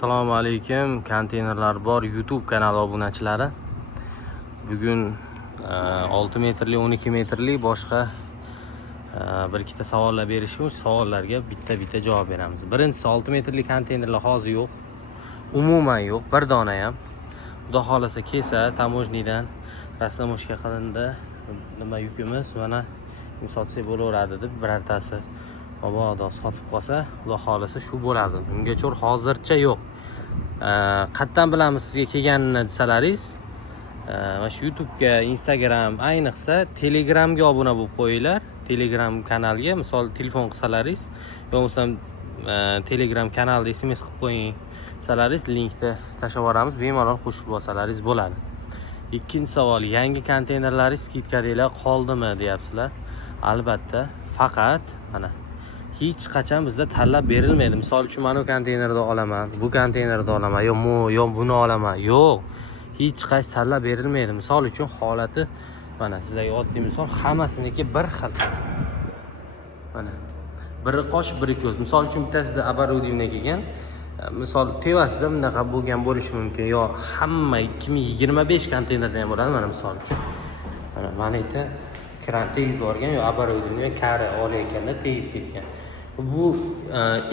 Assalomu alaykum, konteynerlar bor YouTube kanali obunachilari. Bugun 6 metrli, 12 metrli boshqa bir ikkita savollar berishimiz, savollarga bitta javob beramiz. Birinchisi 6 metrli konteynerlar hozir yo'q. Umuman yo'q, bir dona ham. Xudo xolasa kelsa, tamojnidan rasnamoshka qilindi. Nima yukimiz mana insotsi bo'laveradi deb birortasi mabodo sotib qolsa, xudo xolasa shu bo'ladi. Ungacha hozircha yo'q. Qatdan bilamiz sizga kelganini desalaringiz, mana shu YouTube'ga, Instagram, ayniqsa Telegramga obuna bo'lib qo'yinglar. Telegram kanalga, misol telefon qilsalaringiz, yo'qsa Telegram kanalda SMS qilib qo'ying desalaringiz, linkni tashlab yuboramiz, bemalol qo'shib olsalaringiz bo'ladi. Ikkinchi savol, yangi konteynerlaringiz skitkadagilar qoldimi deyapsizlar. Albatta, faqat mana hech qachon bizda tanlab berilmaydi. Misol uchun mana bu konteynerda olaman, bu konteynerda olaman, yo buni olaman. Yo'q. Hech qaysi tanlab berilmaydi. Misol uchun holati mana sizlarga oddiy misol, hammasiniki bir xil. Mana biri qosh, biri ko'z. Misol uchun bittasida оборудование kelgan. Misol tevasida bunaqa bo'lgan bo'lishi mumkin. Yo hamma 2025 konteynerda ham bo'ladi mana misol uchun. Mana bitta kran tegizib yuborgan, yo оборудование kari olayotganda tegib ketgan. Bu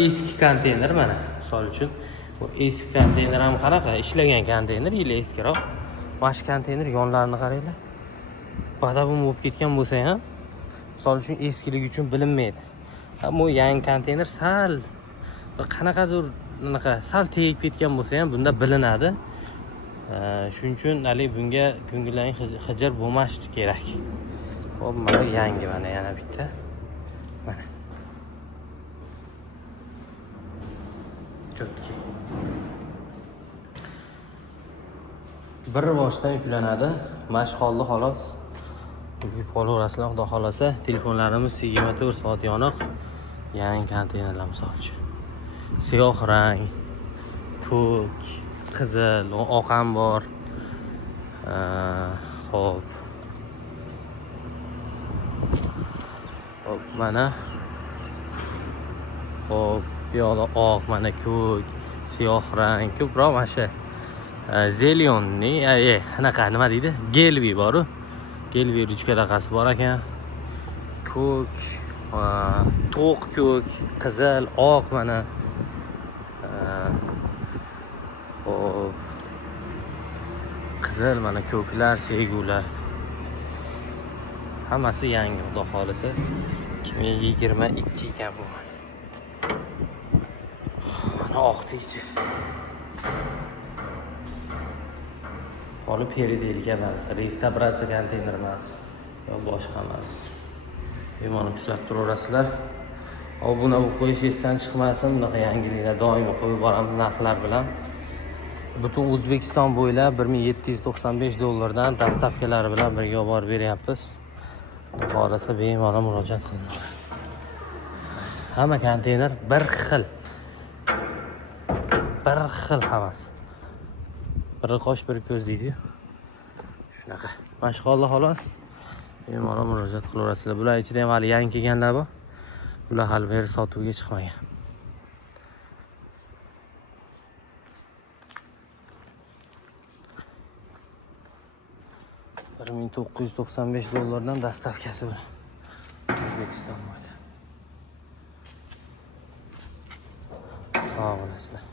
eski konteyner mana misol uchun. Bu eski konteyner ham qanaqa ishlagan konteyner, yili eskiroq. Mana shu konteyner yonlarini qaranglar. Badabum bo'lib ketgan bo'lsa ham, misol uchun eskiligi uchun bilinmaydi. Bu yangi konteyner sal qanaqadir sal tegib ketgan bo'lsa ham bunda bilinadi. Shuning uchun bunga ko'ngillarning xijir bo'lmasligi kerak. Hop, mana yangi mana yana bitta. Mana. Chotki. Bir boshdan yuklanadi. Mashq qoldi xolos. Yukib qolaverasizlar, xudo xolasa. Telefonlarimiz 24 soat yoniq. Yangi konteynerlar misol uchun. Siyoh rang, ko'k, qizil, oq ham bor. Hop, mana. Hop, yo'q, oq, mana ko'k, siyoh rang, ko'proq mana shu zelyonni, anaqa nima deydi? Gelvi bor-ku. Gelvi ruchka daqasi bor ekan. Ko'k, to'q ko'k, qizil, oq mana. Hop. Qizil mana ko'klar, segular. Hammasi yangi, xudo xolasa. 2022 ekan bu. Mana oqdek. Olib peridelik emas, restavratsiya konteyner emas, yo boshqa emas. Bemalol kuzatib turaverasizlar. Obuna bo'lib qo'yish esdan chiqmasin, bunaqa yangiliklar doimo qo'yib boramiz narxlar bilan. Butun O'zbekiston bo'ylab $1795 dan dastavkalari bilan birga olib borib beryapmiz. Xolasa bemalol murojaat qiling. Hamma konteyner bir xil. Bir xil hammasi. Biri qosh, biri ko'z deydi-yu. Shunaqa. Mashg'ullar xolos. Bemalol murojaat qilaverasizlar. Bular ichida ham hali yangi kelganlar bor. Bular hali beri sotuvga chiqmagan. $1995 dan dastavkasi bilan O'zbekiston bo'ylab. Sog' bo'lasizlar.